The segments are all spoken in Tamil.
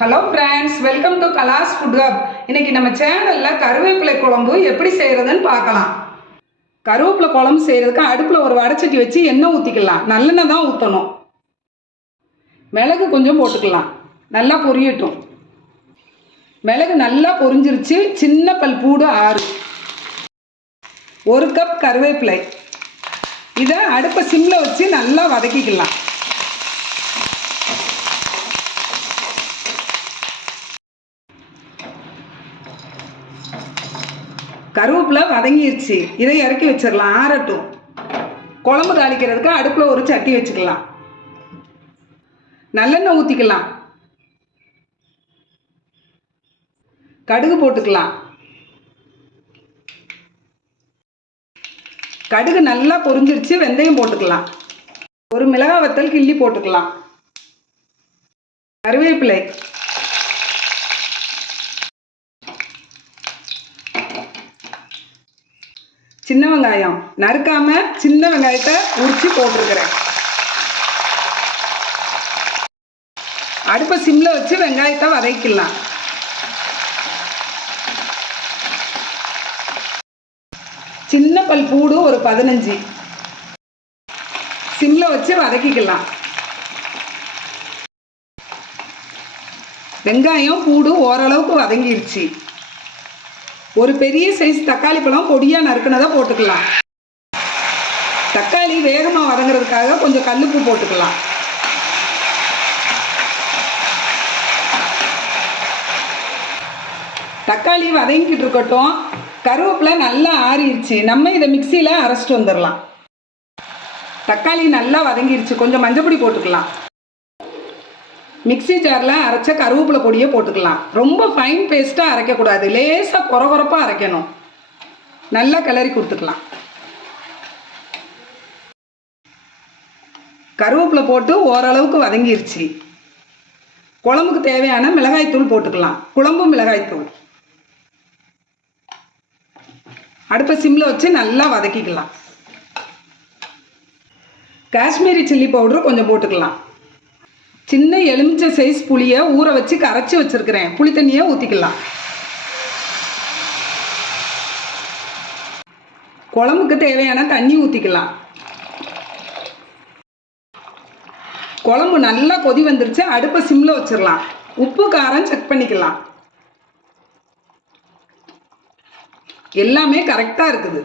Hello friends welcome to Kala's food hub இன்னைக்கு நம்ம சேனலில் கருவேப்பிலை குழம்பு எப்படி செய்கிறதுன்னு பார்க்கலாம். கருவேப்பிலை குழம்பு செய்கிறதுக்கு அடுப்பில் ஒரு வடச்சட்டி வச்சு எண்ணெய் ஊற்றிக்கலாம் நல்லெண்ணெய் தான் ஊற்றணும் மிளகு கொஞ்சம் போட்டுக்கலாம். நல்லா பொரியட்டும். மிளகு நல்லா பொரிஞ்சிருச்சு. சின்ன பல் பூடு ஆறு. ஒரு கப் கருவேப்பிலை. இதை அடுப்பை சிம்மில் வச்சு நல்லா வதக்கிக்கலாம். கருவேப்பிலை வதங்கிடுச்சு இதை இறக்கி வச்சிடலாம் ஆறட்டும். குழம்பு தாளிக்கிறதுக்கு அடுப்பில் ஒரு சட்டி வச்சுக்கலாம். நல்லெண்ணெய் ஊற்றிக்கலாம் கடுகு போட்டுக்கலாம். கடுகு நல்லா பொரிஞ்சிருச்சு வெந்தயம் போட்டுக்கலாம். ஒரு மிளகாய் வத்தல் கிள்ளி போட்டுக்கலாம். கருவேப்பிலை. சின்ன வெங்காயம். நறுக்காம சின்ன வெங்காயத்தை உரிச்சு போட்டிருக்கிறேன். அடுப்பை சிம்ல வச்சு வெங்காயத்தை வதக்கிடலாம். சின்ன பல் பூடு ஒரு பதினஞ்சு. சிம்ல வச்சு வதக்கிக்கலாம். வெங்காயம் பூடு ஓரளவுக்கு வதங்கிருச்சு. ஒரு பெரிய சைஸ் தக்காளி பழம் பொடியாக நறுக்கினதை போட்டுக்கலாம். தக்காளி வேகமாக வதங்குறதுக்காக கொஞ்சம் கல்லுப்பு போட்டுக்கலாம். தக்காளி வதங்கிக்கிட்டு இருக்கட்டும். கருவேப்பிலை நல்லா ஆறிடுச்சு. நம்ம இதை மிக்சியில் அரைச்சிட்டு வந்துடலாம். தக்காளி நல்லா வதங்கிடுச்சு கொஞ்சம் மஞ்சப்பொடி போட்டுக்கலாம். மிக்ஸி ஜாரில் அரைச்ச கருவேப்பிலை பொடியை போட்டுக்கலாம். ரொம்ப ஃபைன் பேஸ்ட்டாக அரைக்கக்கூடாது. லேசாக குறகுறப்பாக அரைக்கணும். நல்லா கிளறி கொடுத்துக்கலாம். கருவேப்பிலை போட்டு ஓரளவுக்கு வதங்கிருச்சு. குழம்புக்கு தேவையான மிளகாய்த்தூள் போட்டுக்கலாம். குழம்பு மிளகாய்த்தூள் அடுப்பை சிம்மில் வச்சு நல்லா வதக்கிக்கலாம். காஷ்மீரி சில்லி பவுடர் கொஞ்சம் போட்டுக்கலாம். சின்ன எலுமிச்சை சைஸ் புளியை ஊற வச்சு கரைச்சி வச்சிருக்கிறேன். புளி தண்ணியை ஊற்றிக்கலாம் குழம்புக்கு தேவையான தண்ணி ஊற்றிக்கலாம் குழம்பு நல்லா கொதி வந்துருச்சு. அடுப்பை சிம்மில் வச்சிடலாம். உப்பு காரம் செக் பண்ணிக்கலாம். எல்லாமே கரெக்டாக இருக்குது.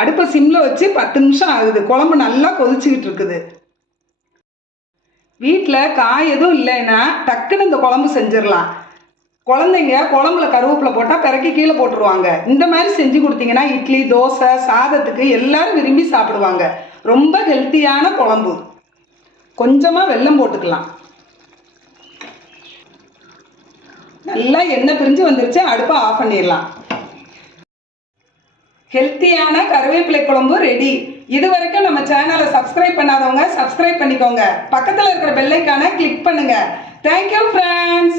அடுப்பை சிம்மில் வச்சு பத்து நிமிஷம் ஆகுது. குழம்பு நல்லா கொதிச்சுக்கிட்டு இருக்குது. வீட்டில் காய் எதுவும் இல்லைன்னா டக்குன்னு இந்த குழம்பு செஞ்சிடலாம். குழந்தைங்க குழம்புல கருவேப்பிலை போட்டால் பிறக்கி கீழே போட்டுருவாங்க. இந்த மாதிரி செஞ்சு கொடுத்தீங்கன்னா இட்லி தோசை சாதத்துக்கு எல்லாரும் விரும்பி சாப்பிடுவாங்க. ரொம்ப ஹெல்த்தியான குழம்பு. கொஞ்சமாக வெல்லம் போட்டுக்கலாம். நல்லா எண்ணெய் பிரிஞ்சு வந்துருச்சு. அடுப்பை ஆஃப் பண்ணிடலாம். ஹெல்த்தியான கருவேப்பிலை குழம்பு ரெடி இது வரைக்கும் நம்ம சேனலை சப்ஸ்கிரைப் பண்ணாதவங்க சப்ஸ்கிரைப் பண்ணிக்கோங்க. பக்கத்தில் இருக்கிற பெல்லைக்கான கிளிக் பண்ணுங்க. Thank you friends